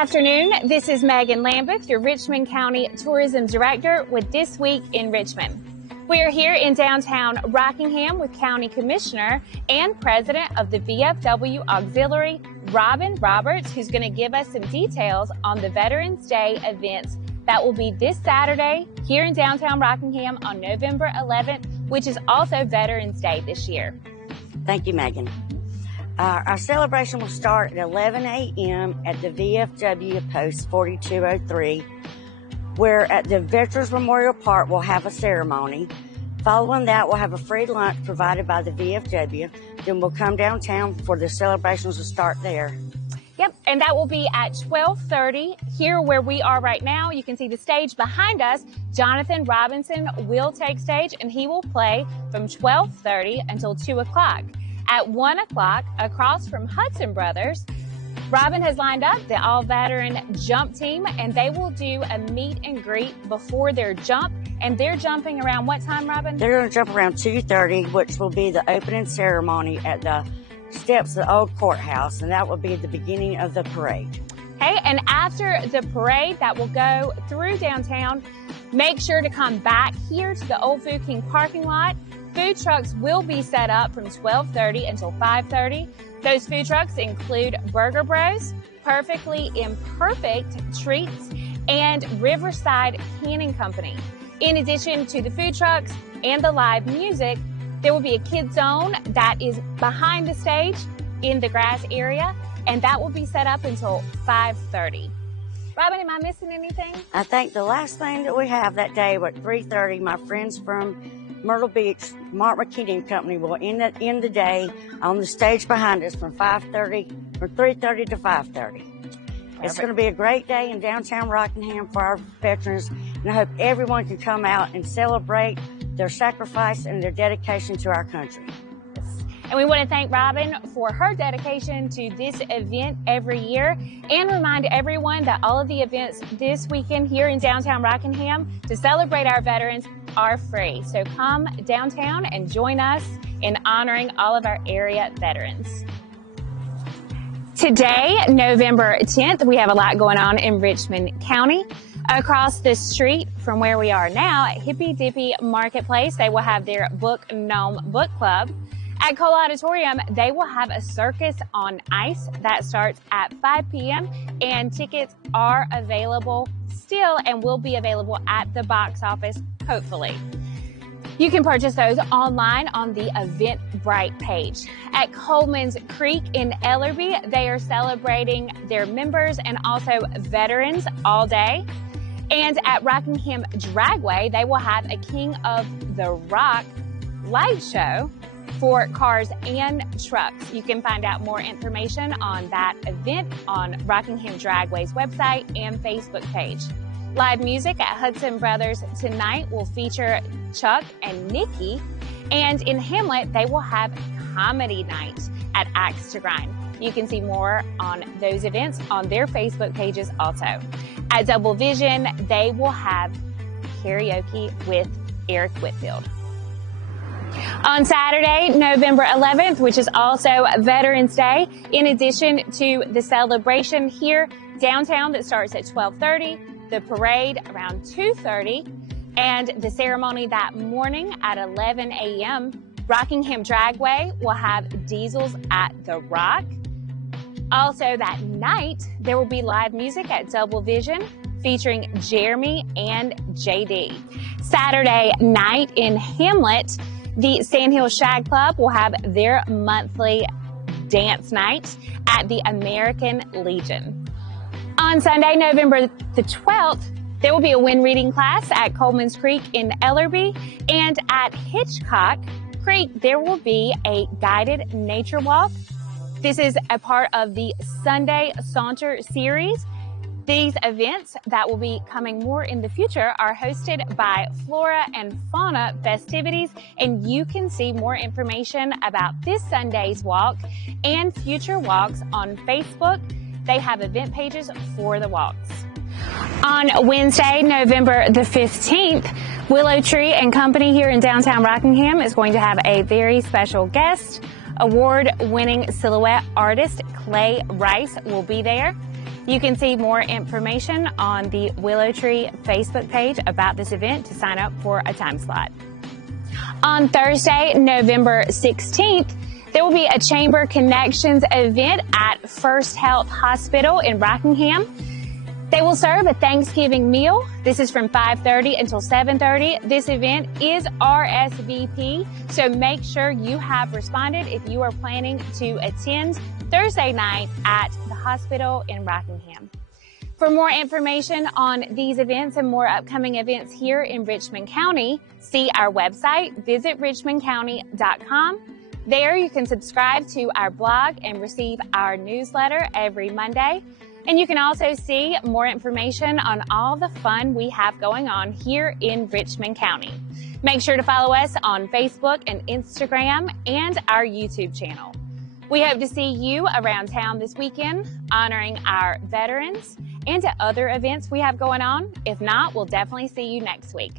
afternoon. This is Megan Lambeth, your Richmond County Tourism Director with This Week in Richmond. We are here in downtown Rockingham with County Commissioner and President of the VFW Auxiliary, Robin Roberts, who's going to give us some details on the Veterans Day events that will be this Saturday here in downtown Rockingham on November 11th, which is also Veterans Day this year. Thank you, Megan. Our celebration will start at 11 a.m. at the VFW Post 4203, where at the Veterans Memorial Park we'll have a ceremony. Following that, we'll have a free lunch provided by the VFW. Then we'll come downtown for the celebrations to start there. Yep, and that will be at 12:30. Here where we are right now, you can see the stage behind us. Jonathan Robinson will take stage, and he will play from 12:30 until 2 o'clock. At 1 o'clock, across from Hudson Brothers, Robin has lined up the all-veteran jump team, and they will do a meet and greet before their jump. And they're jumping around what time, Robin? They're going to jump around 2:30, which will be the opening ceremony at the steps of the old courthouse, and that will be the beginning of the parade. Okay, and after the parade that will go through downtown, make sure to come back here to the Old Food King parking lot. Food trucks will be set up from 12:30 until 5:30. Those food trucks include Burger Bros, Perfectly Imperfect Treats, and Riverside Canning Company. In addition to the food trucks and the live music, there will be a kids zone that is behind the stage in the grass area, and that will be set up until 5:30. Robin, am I missing anything? I think the last thing that we have that day at 3:30, my friends from Myrtle Beach, Mark McKinney and Company, will end the day on the stage behind us from 3:30 to 5:30. It's going to be a great day in downtown Rockingham for our veterans, and I hope everyone can come out and celebrate their sacrifice and their dedication to our country. And we want to thank Robin for her dedication to this event every year, and remind everyone that all of the events this weekend here in downtown Rockingham to celebrate our veterans are free. So come downtown and join us in honoring all of our area veterans. Today, November 10th, we have a lot going on in Richmond County. Across the street from where we are now at Hippy Dippy Marketplace, they will have their Book Gnome Book Club. At Auditorium, they will have a Circus on Ice that starts at 5 p.m. and tickets are available still and will be available at the box office, hopefully. You can purchase those online on the Eventbrite page. At Coleman's Creek in Ellerby, they are celebrating their members and also veterans all day. And at Rockingham Dragway, they will have a King of the Rock light show for cars and trucks. You can find out more information on that event on Rockingham Dragway's website and Facebook page. Live music at Hudson Brothers tonight will feature Chuck and Nikki, and in Hamlet they will have comedy night at Axe to Grind. You can see more on those events on their Facebook pages also. At Double Vision, they will have karaoke with Eric Whitfield. On Saturday, November 11th, which is also Veterans Day, in addition to the celebration here downtown that starts at 12:30, the parade around 2:30, and the ceremony that morning at 11 a.m., Rockingham Dragway will have Diesels at the Rock. Also that night, there will be live music at Double Vision featuring Jeremy and JD. Saturday night in Hamlet, the Sandhill Shag Club will have their monthly dance night at the American Legion. On Sunday, November the 12th, there will be a wind reading class at Coleman's Creek in Ellerby, and at Hitchcock Creek, there will be a guided nature walk. This is a part of the Sunday Saunter series. These events that will be coming more in the future are hosted by Flora and Fauna Festivities, and you can see more information about this Sunday's walk and future walks on Facebook. They have event pages for the walks. On Wednesday, November the 15th, Willow Tree and Company here in downtown Rockingham is going to have a very special guest. Award-winning silhouette artist Clay Rice will be there. You can see more information on the Willow Tree Facebook page about this event to sign up for a time slot. On Thursday, November 16th, there will be a Chamber Connections event at First Health Hospital in Rockingham. They will serve a Thanksgiving meal. This is from 5:30 until 7:30. This event is RSVP, so make sure you have responded if you are planning to attend Thursday night at the hospital in Rockingham. For more information on these events and more upcoming events here in Richmond County, see our website, visit richmondcounty.com. There you can subscribe to our blog and receive our newsletter every Monday. And you can also see more information on all the fun we have going on here in Richmond County. Make sure to follow us on Facebook and Instagram and our YouTube channel. We hope to see you around town this weekend, honoring our veterans and at other events we have going on. If not, we'll definitely see you next week.